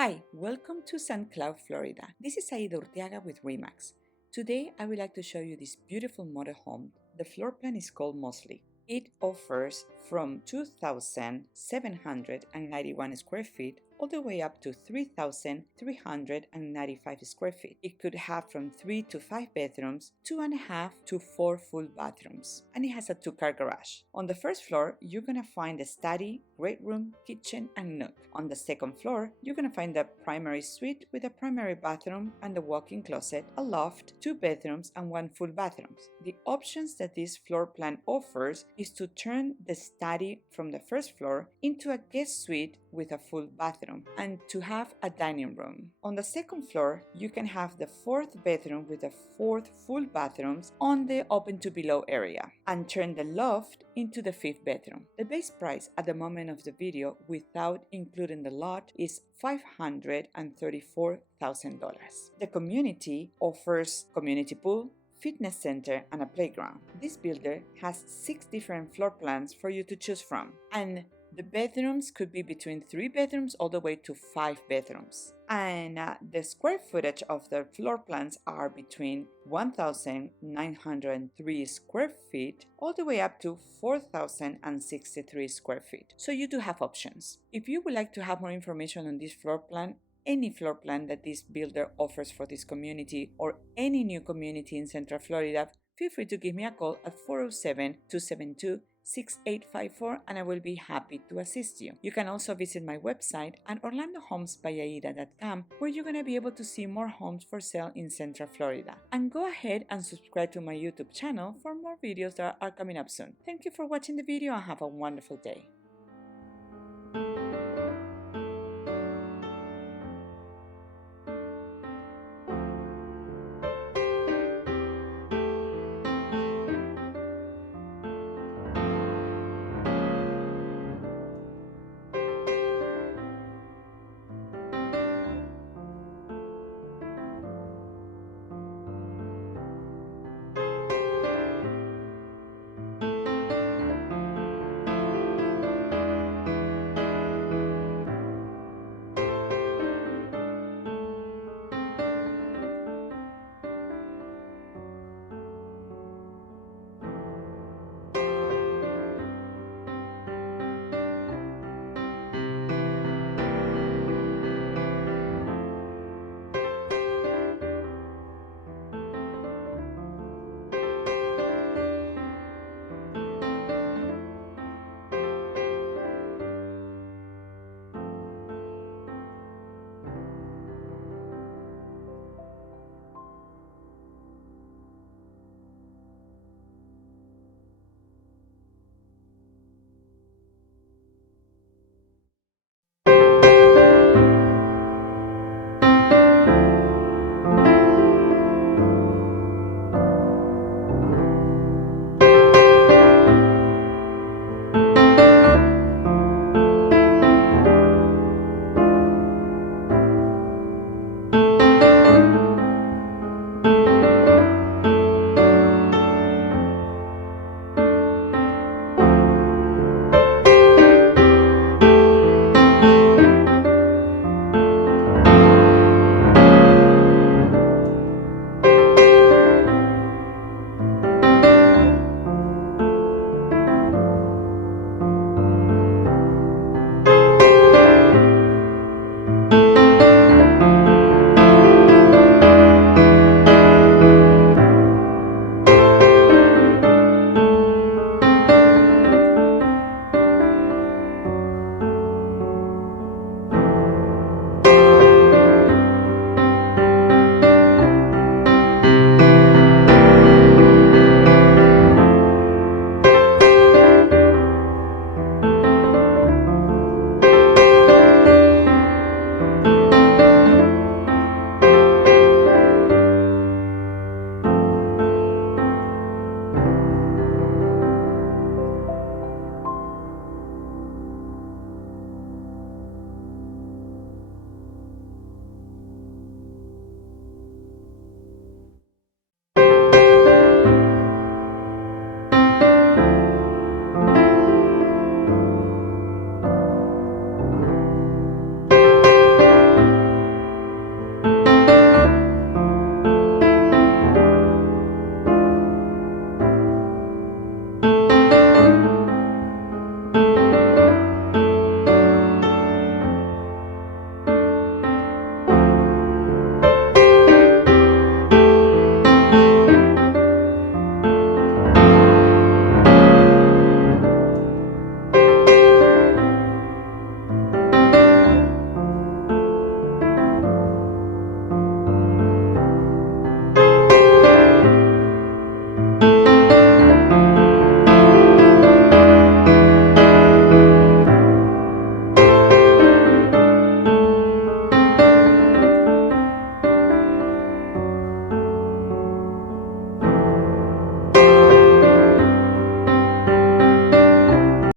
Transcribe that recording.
Hi, welcome to St. Cloud, Florida. This is Aida Urteaga with Remax. Today I would like to show you this beautiful motorhome. The floor plan is called Mosley. It offers from 2,791 square feet all the way up to 3,395 square feet. It could have from 3 to 5 bedrooms, 2.5 to 4 full bathrooms, and it has a 2-car garage. On the first floor, you're gonna find a study, great room, kitchen, and nook. On the second floor, you're gonna find a primary suite with a primary bathroom and a walk-in closet, a loft, 2 bedrooms, and 1 full bathroom. The options that this floor plan offers is to turn the study from the first floor into a guest suite with a full bathroom and to have a dining room. On the second floor, you can have the 4th bedroom with the 4th full bathrooms on the open to below area and turn the loft into the 5th bedroom. The base price at the moment of the video without including the lot is $534,000. The community offers community pool, fitness center, and a playground. This builder has 6 different floor plans for you to choose from, and the bedrooms could be between 3 bedrooms all the way to 5 bedrooms. And the square footage of the floor plans are between 1,903 square feet all the way up to 4,063 square feet. So you do have options. If you would like to have more information on this floor plan, any floor plan that this builder offers for this community or any new community in Central Florida, feel free to give me a call at 407-272-6854 and I will be happy to assist you. You can also visit my website at orlandohomesbyaida.com where you're going to be able to see more homes for sale in Central Florida. And go ahead and subscribe to my YouTube channel for more videos that are coming up soon. Thank you for watching the video and have a wonderful day.